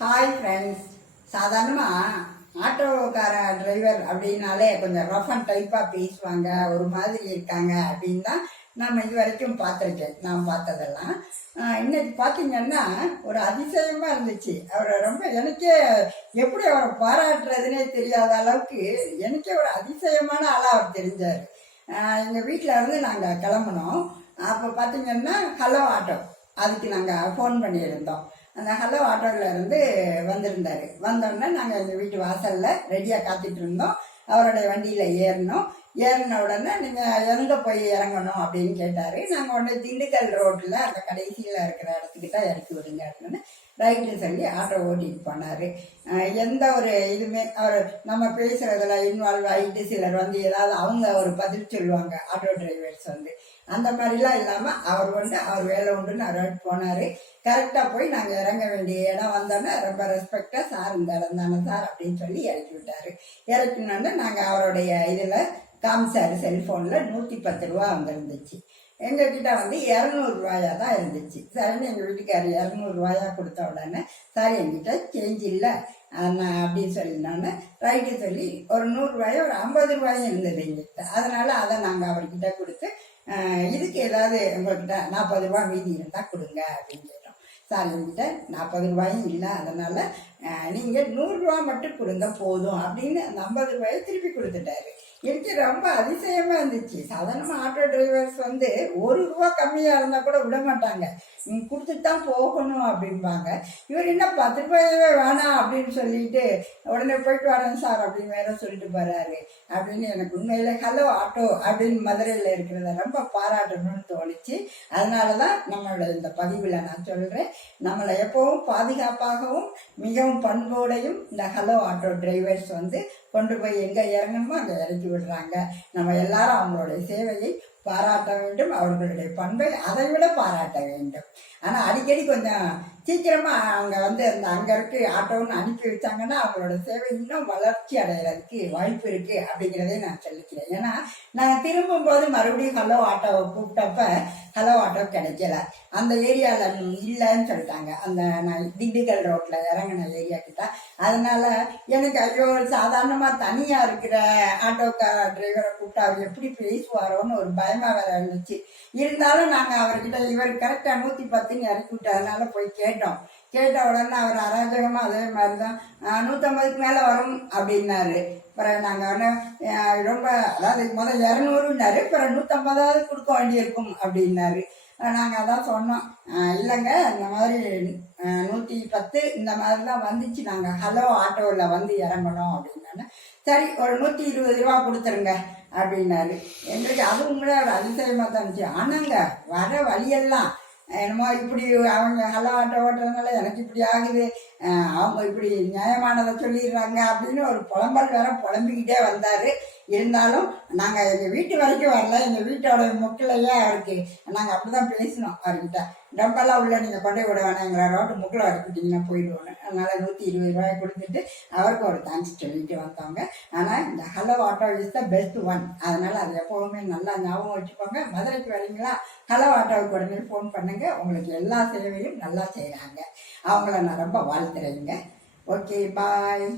Hi friends. சாதாரணமாக ஆட்டோக்கார driver அப்படின்னாலே கொஞ்சம் ரஃப் அண்ட் டைப்பாக பேசுவாங்க, ஒரு மாதிரி இருக்காங்க அப்படின்னு தான் நம்ம இது வரைக்கும் பார்த்துருக்கேன். நான் பார்த்ததெல்லாம் இன்னைக்கு பார்த்தீங்கன்னா ஒரு அதிசயமாக இருந்துச்சு. அவரை ரொம்ப எனக்கே எப்படி அவரை பாராட்டுறதுனே தெரியாத அளவுக்கு எனக்கே ஒரு அதிசயமான ஆளாக அவர் தெரிஞ்சார். எங்கள் வீட்டில் இருந்து நாங்கள் கிளம்புனோம். அப்போ பார்த்தீங்கன்னா ஹலோ ஆட்டோ அதுக்கு நாங்கள் ஃபோன் பண்ணியிருந்தோம். அந்த ஹலோ ஆட்டோவில் இருந்து வந்திருந்தார். வந்தோடனே நாங்கள் எங்கள் வீட்டு வாசலில் ரெடியாக காத்துட்டு இருந்தோம். அவருடைய வண்டியில் ஏறின உடனே நீங்கள் எங்கே போய் இறங்கணும் அப்படின்னு கேட்டார். நாங்கள் உடனே திண்டுக்கல் ரோட்டில் அந்த கடைசியில் இருக்கிற இடத்துக்கிட்ட இறக்கி விடுங்க அப்படின்னு ரைட்டு சொல்லி ஆட்டோ ஓட்டிட்டு போனார். எந்த ஒரு இதுவுமே அவர் நம்ம பேசுகிறதுல இன்வால்வ் ஆகிட்டு சிலர் வந்து ஏதாவது அவங்க ஒரு பதில் சொல்லுவாங்க ஆட்டோ டிரைவர்ஸ் வந்து, அந்த மாதிரிலாம் இல்லாமல் அவர் வேலை உண்டுன்னு அவர் போனார். கரெக்டாக போய் நாங்கள் இறங்க வேண்டிய இடம் வந்தோன்னே ரொம்ப ரெஸ்பெக்டாக சார் இந்த இடம் தானே சார் அப்படின்னு சொல்லி இறக்கி விட்டார். இறக்கினோடனே நாங்கள் அவருடைய இதில் காமிச்சார் செல்ஃபோனில் 110 ரூபா வந்துருந்துச்சு. எங்ககிட்ட வந்து 200 ரூபாயா தான் இருந்துச்சு. சரின்னு எங்கள் வீட்டுக்காரர் 200 ரூபாயா கொடுத்த உடனே சார் என்கிட்ட சேஞ்ச் இல்லை நான் அப்படின்னு சொல்லினோன்னே ரைட்டு சொல்லி ஒரு 100 ரூபாயோ ஒரு 50 ரூபாயும் இருந்தது எங்கிட்ட. அதனால அதை நாங்கள் அவர்கிட்ட கொடுத்து இதுக்கு ஏதாவது உங்கள்கிட்ட 40 ரூபா மீதி இருந்தால் கொடுங்க அப்படின்னு கேட்டோம். சார் என்கிட்ட 40 ரூபாயும் இல்லை, அதனால் நீங்கள் 100 ரூபா மட்டும் கொடுங்க போதும் அப்படின்னு அந்த 50 ரூபாயை திருப்பி கொடுத்துட்டாரு. எனக்கு ரொம்ப அதிசயமாக இருந்துச்சு. சாதாரணமாக ஆட்டோ டிரைவர்ஸ் வந்து 1 ரூபா கம்மியாக இருந்தால் கூட விட மாட்டாங்க, கொடுத்துட்டு தான் போகணும் அப்படிம்பாங்க. இவர் என்ன 10 ரூபாயவே வேணாம் அப்படின்னு சொல்லிட்டு உடனே போயிட்டு வரேன் சார் அப்படின்னு வேற சொல்லிட்டு போறாரு அப்படின்னு எனக்கு உண்மையில ஹலோ ஆட்டோ அப்படின்னு மதுரையில் இருக்கிறத ரொம்ப பாராட்டணும்னு தோணுச்சு. அதனால தான் நம்மளோட இந்த பதிவில் நான் சொல்கிறேன், நம்மளை எப்பவும் பாதுகாப்பாகவும் மிகவும் பண்போடையும் இந்த ஹலோ ஆட்டோ டிரைவர்ஸ் வந்து கொண்டு போய் எங்கே இறங்கணுமோ அங்கே இறக்கி விடுறாங்க. நம்ம எல்லாரும் அவங்களுடைய சேவையை பாராட்ட வேண்டும், அவர்களுடைய பண்பை அதை விட பாராட்ட வேண்டும். ஆனால் அடிக்கடி கொஞ்சம் சீக்கிரமாக அவங்க வந்து அந்த அங்கே இருக்கு ஆட்டோன்னு அனுப்பி வச்சாங்கன்னா அவங்களோட சேவை இன்னும் வளர்ச்சி அடைகிறதுக்கு வாய்ப்பு இருக்குது அப்படிங்கிறதே நான் சொல்லிக்கிறேன். ஏன்னா நான் திரும்பும்போது மறுபடியும் ஹலோ ஆட்டோவை கூப்பிட்டப்ப ஹலோ ஆட்டோ கிடைக்கல, அந்த ஏரியாவில் இல்லைன்னு சொல்லிட்டாங்க. அந்த நான் திண்டுக்கல் ரோட்டில் இறங்கின ஏரியா கிட்ட. அதனால எனக்கு ஐயோ சாதாரணமாக தனியாக இருக்கிற ஆட்டோக்கார டிரைவரை கூப்பிட்டு அவர் எப்படி பேசுவாரோன்னு ஒரு பயமாக வேற இருந்துச்சு. இருந்தாலும் நாங்கள் அவர்கிட்ட இவர் கரெக்டாக 110 இறக்கி விட்டதுனால போய் கேட்ட உடனே அவர் அராஜகமாக அதே மாதிரி தான் 150க்கு மேலே வரும் அப்படின்னாரு. அப்புறம் நாங்கள் ரொம்ப அதாவது முதல் 200ன்னாரு, அப்புறம் 150 கொடுக்க வேண்டியிருக்கும் அப்படின்னாரு. நாங்கள் அதான் சொன்னோம், இல்லைங்க இந்த மாதிரி 110 இந்த மாதிரி தான் வந்துச்சு, நாங்கள் ஹலோ ஆட்டோவில் வந்து இறங்கணும் அப்படின்னா சரி ஒரு 120 ரூபா கொடுத்துருங்க அப்படின்னாரு. எங்களுக்கு அது உங்களே ஒரு அதிசயமாக தான் இருந்துச்சு. ஆனாங்க வர வழியெல்லாம் என்னமோ இப்படி அவங்க ஹலோ ஆட்டோ ஓட்டுறதுனால எனக்கு இப்படி ஆகுது, அவங்க இப்படி நியாயமானதை சொல்லிடுறாங்க அப்படின்னு ஒரு புலம்பல் வேற புலம்பிக்கிட்டே வந்தார். இருந்தாலும் நாங்கள் எங்கள் வீட்டு வரைக்கும் வரல, எங்கள் வீட்டோட முக்கிலையே அவருக்கு நாங்கள் அப்படி தான் பேசினோம் அவர்கிட்ட. ரொம்பலாம் உள்ள நீங்கள் கொண்டே விட வேணாம், எங்களை ரோட்டு முக்கில் வரைக்கிட்டிங்கன்னா போயிடுவோன்னு. அதனால் 120 ரூபாயை கொடுத்துட்டு அவருக்கு ஒரு தேங்க்ஸ் சொல்லிட்டு வந்தவங்க. ஆனால் இந்த hello auto is the best one. அதனால் அது எப்போவுமே நல்லா ஞாபகம் வச்சுக்கோங்க. மதுரைக்கு வரீங்களா, ஹலோ ஆட்டோவுக்கு உடனே ஃபோன் பண்ணுங்க, உங்களுக்கு எல்லா சேவையும் நல்லா செய்கிறாங்க. அவங்கள நான் ரொம்ப வாழ்த்துறேங்க. ஓகே, பாய்.